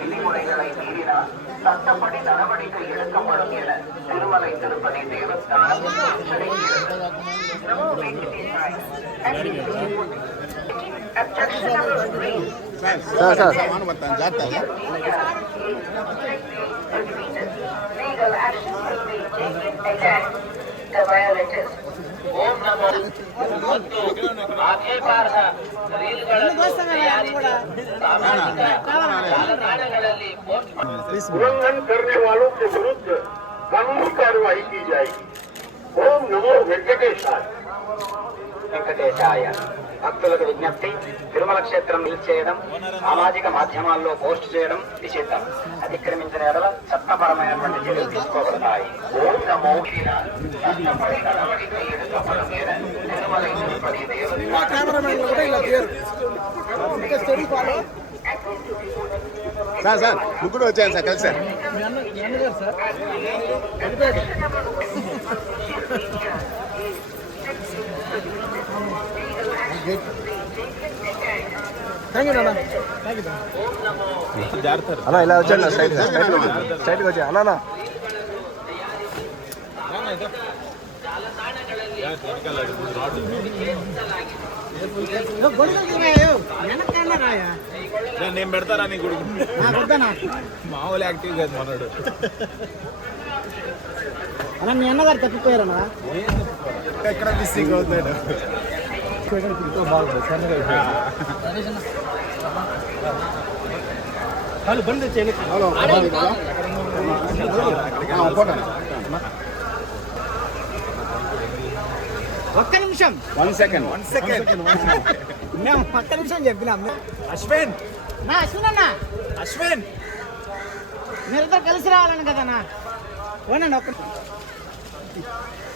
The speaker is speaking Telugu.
விதிமுறைகளை மீறினா சட்டப்படி நடவடிக்கை எடுக்கப்படும் என Thirumalai Tirupati Devasthanam எச்சரிக்கிறது. Legal action will be taken against the violators. ಓಂ ನಮೋ ಆಕೆ ಬಾರ್ಹ ರೀಲ್ಗಳನ್ನು ತಯಾರಿಸಿ ಸಾಮಾಜಿಕ ಜಾಲತಾಣಗಳಲ್ಲಿ ಪೋಸ್ಟ್ उल्लंघन करने वालों के विरुद्ध कानूनी कार्रवाई की जाएगी. ओम नमो वेंकटेशाय. వెంకటేశాయ. భక్తులకు విజ్ఞప్తి, తిరుమల క్షేత్రం నిలిచేయడం, సామాజిక మాధ్యమాల్లో పోస్ట్ చేయడం నిషిద్ధం. అతిక్రమించిన ఎడల చట్టపరమైనటువంటి చర్యలు తీసుకోబడతాయి. ఓం నమో సార్ ముగ్గురు వచ్చాను సార్ కలిసి అన్నా ఇలా వచ్చాను స్ట్రైట్గా వచ్చా అన్నా నేను పెడతారా నీ గుడికి మామూలు యాక్టివ్ కాదు మనోడు. అలా మీ అన్నగారు తప్పిపోయారన్నా ఎక్కడ మిస్సింగ్ అవుతాడు. వాళ్ళు బండి వచ్చేయండి. ఒక్క నిమిషం, 1 సెకండ్ మేము ఒక్క నిమిషం చెప్పినాం. అశ్విన్ నా అశ్విన్ అన్న, అశ్విన్ మీరిద్దరు కలిసి రావాలని కదన్నా. పోనండి ఒక్క